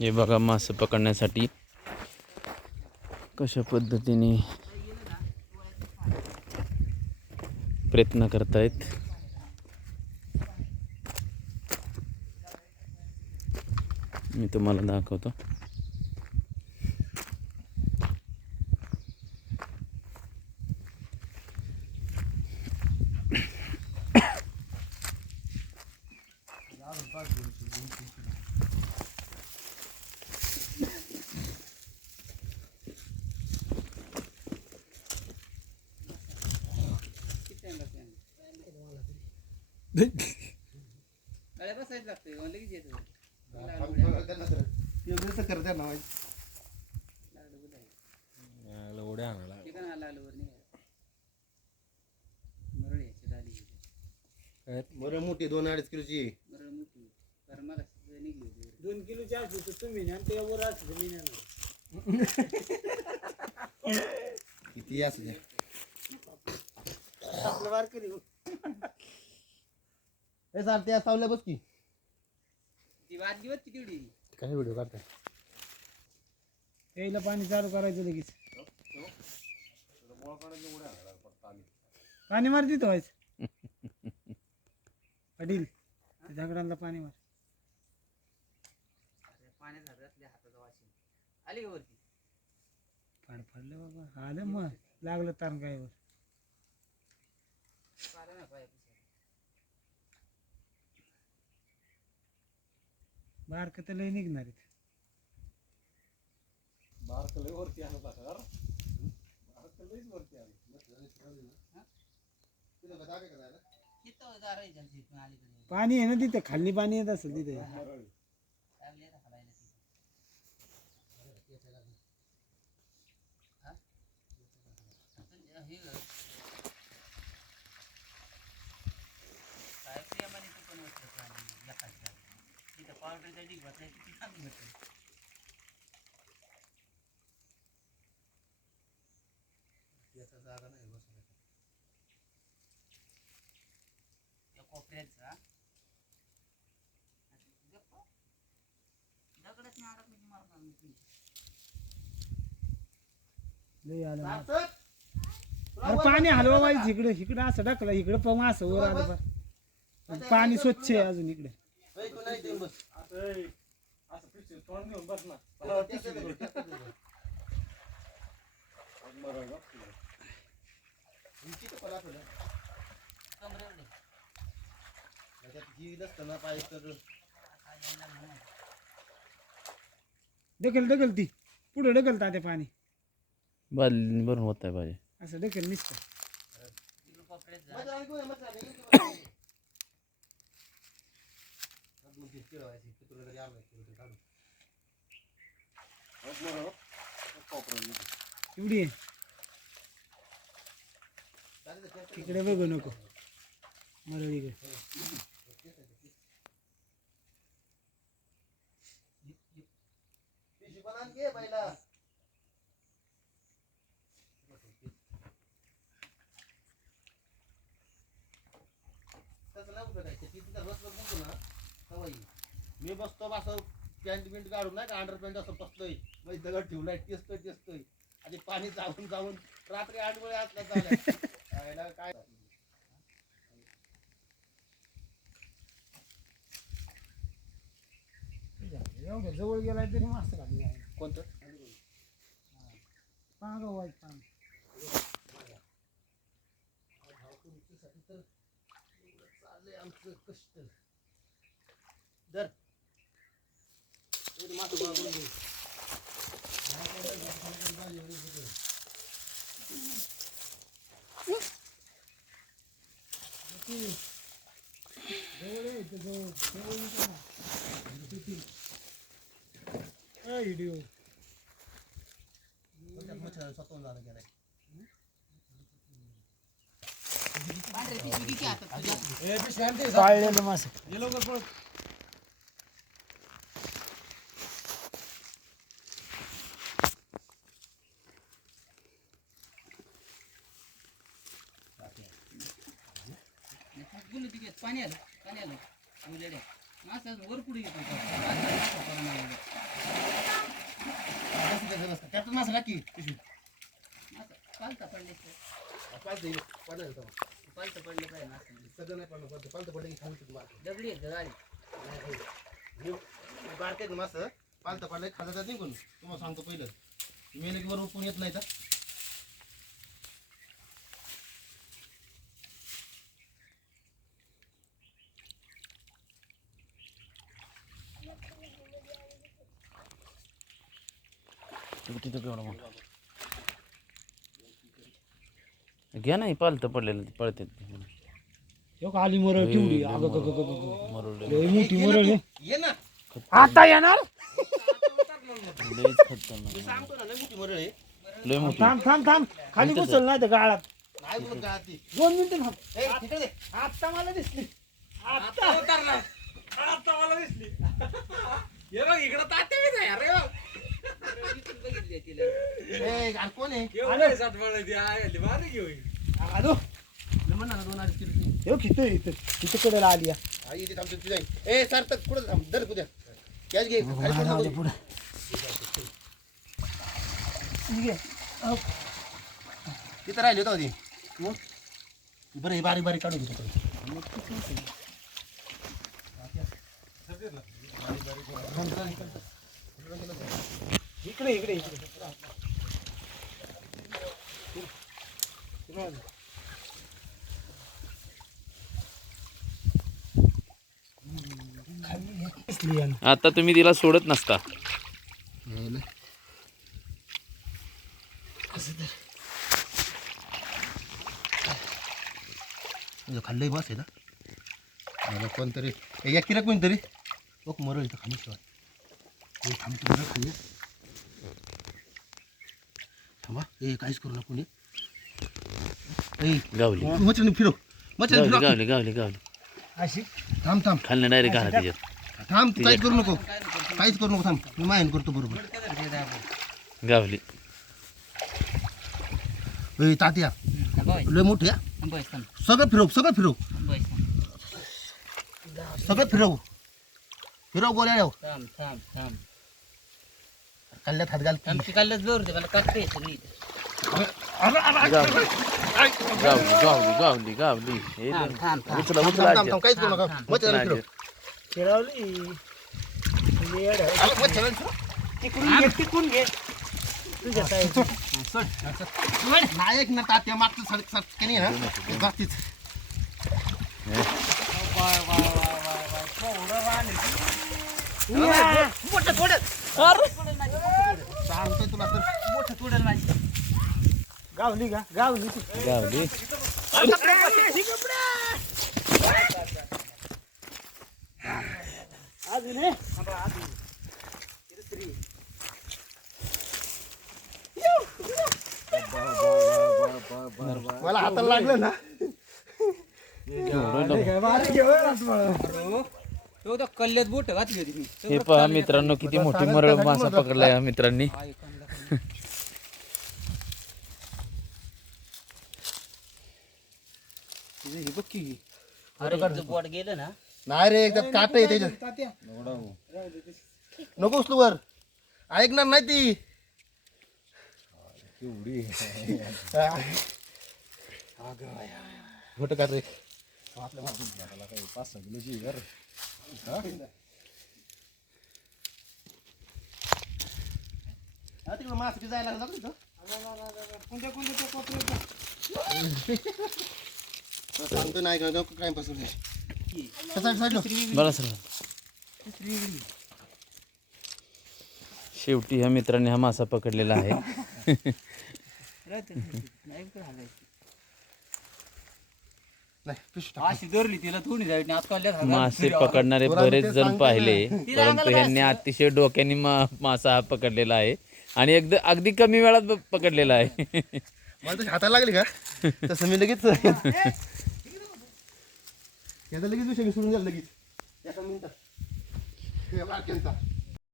हे बघा मासे पकडण्यासाठी कशा पद्धतीने प्रयत्न करतायत. मी तुम्हाला दाखवतो. बरं मोठी 2-2.5 किलोची 2 किलोची असली तर तुम्ही न्या, ते वर असली मी नेणार. किती असू द्या आपलं वार करी हे सार त्या सावल्या बस की ती वाद दिवस किती एवढी काय व्हिडिओ काढताय. त्याला पाणी चालू करायचं लगेच. पाणी मार तिथं व्हायचं अडील झाकडांना पाणी मार. पाण्यात असल्या हाताचा वाशी आली का वरती फाडलं बाबा. आलं मग लागलं ताण काय वर. पारा ना पाय बारक तर लय निघणार आहेत. वरती आलं वरती आलं तिथं दारायच्या तिथून अलीकडे पाणी आहे ना तिथं, खाली पाणी येत असेल तिथे. लागले ना खायला हे काय प्रियमाने तू पण वाटलं पाणी एखाद्या तिथं पावडरचा ढीग बसलाय किती चांगली भेटते. याचा जागा नाही बसला त्या कोपऱ्याचा दगडच नाही अडकली मारणार लय आलं मग. अरे पाणी हलवा पाहिजे इकडे. इकडे असं टाकलं इकडे पण असं वर आलं पार. पाणी स्वच्छ आहे अजून इकडे. तू नाही देऊन बस असं पिशवी तोंड घेऊन बस ना. ढकल ती पुढे ढकलता ते पाणी बादली भरून होत आहे पाहिजे. असं ढकल निसतं. एवढी आहे तिकडे बघू नको मरळीकडे. मी बसतो असं पॅन्ट बिंट काढून नाही का अंडरपॅन्ट असं बसतोय दगड ठेवलाय टेचतोय आणि पाणी जाऊन रात्री 8 वेळा असला चालय काय एवढं जवळ गेलाय तरी मस्त काढली. कोणतं पांगव वाईट पाणी. चाललंय आमचं कष्ट. दर माथं बागून घे. व्हिडिओ स्वतःहून झालं गेलाय. पाळलेलं मासे. पाणी आलं मासा वर पुढे येतो त्यातच मासा टाकी पिशवी पालतं पडले तर. पालतं पडायला तेव्हा. पालतं पडले पाहिजे मासे. सगळं नाही पडलं पालतं पडलं की खाली मासा दगडी आहेत का गाडी? बारकायचं मासं पालतं पडलं की खाली जात निघून तुम्हाला सांगतो पहिलं मेलं की बरोबर कोण येत नाही तर तिथं केवढा मोठा घ्या नाही पालतं पडलेलं ते पळते एक आली मरळ केवढी अगं मरुड लय मोठी मरळ आहे. ये ना आता येणार लयच खतरनाक मी सांगतो ना लय मोठी मरळ आहे लय मोठी थांब थांब थांब खाली घुसल नाही तर गाळात नाही बोलत का ती 2 मिनिटं थांब ए तिकडे दे आता मला दिसली आता उतरणार आता मला दिसली हे बघ इकडं ताटे बी नाही अरे बघ इथून बघितली तिला. ए आणि कोण आहे आलो म्हणा ना 2-2.5 किलो हे किती इथं किती कडेला आली आहे. आई इथे थांबतो तुझ्या ए सर तर कुठं थांब दर कुद्या कॅच घे खाली पडू नको. पुढे ठीक आहे तिथं राहिली होता होती बरं हे बारीक बारीक काढून घेतो इकडे इकडे इकडे दिसली आहे. आता तुम्ही तिला सोडत नसता खाल्लंय बस आहे ना मला कोणतरी या किरक कोणतरी बघ मरळ इथं खाली शिवाय थांबतो मरळ खाली थांबा ए काहीच करू नको गावली मच्छर फिरव मच्छर गावली फिरव गावली गावली गावली अशी थांब थांब खाल्लं डायरेक्ट घाला त्याच्यात थांब तू काहीच करू नको काहीच करू नको थांब मी मायन करतो बरोबर गावली ए तात्या लय मोठी सगळं फिरव सगळं फिरव गोळ्या येऊ थांब थांब थांब. कल्ल्यात हात घाल आमची कालच जोर होते मला कापते सगळी. गावली गावली हे थांब थांब थांब. उचला थांब, उचला थांब, थांब, काहीच करू नका मच्छर फिरव फिरवली लेड आहे. अरे, मच्छर फिरव टिकून घे तुझ्या साईड नायक ना तात्या मागचं सडक सटकनी ना जातीच मोठं थोडं. सांगतोय तुला तर मोठं थोडं माझी. गावली का गावली ती. गावली अजून हे? मला हाताला लागलं ना काय बारीक आहे होय रसमळं. तो तर कल्ल्यात बोट घातली होती मी. हे पहा मित्रांनो किती मोठी मरळ मासा पकडलाय या मित्रांनी हे बघ की अरे इथं बोट गेलं ना. नाही रे एकदा काट आहे त्याच्यात तात्या नको उचलू वर ऐकणार नाही ती मोठं काट रे तिकडं मास जायला लागला तिथं कोणत्या कोणत्या कोपऱ्यात सांगतो नाही का काय पासून बघा सर शेवटी ह्या मित्राने हा मासा पकडलेला आहे अशी धरली तिला थोडी जायची आज कल्ल्यात मासे पकडणारे बरेच जण पाहिले परंतु ह्यांनी अतिशय डोक्याने मासा हा पकडलेला आहे आणि अगदी कमी वेळात पकडलेला आहे मला तशी हाताला लागली का तसं मी लगेच याचा लगेच विषय विसरून गेला लगेच एका मिनिटात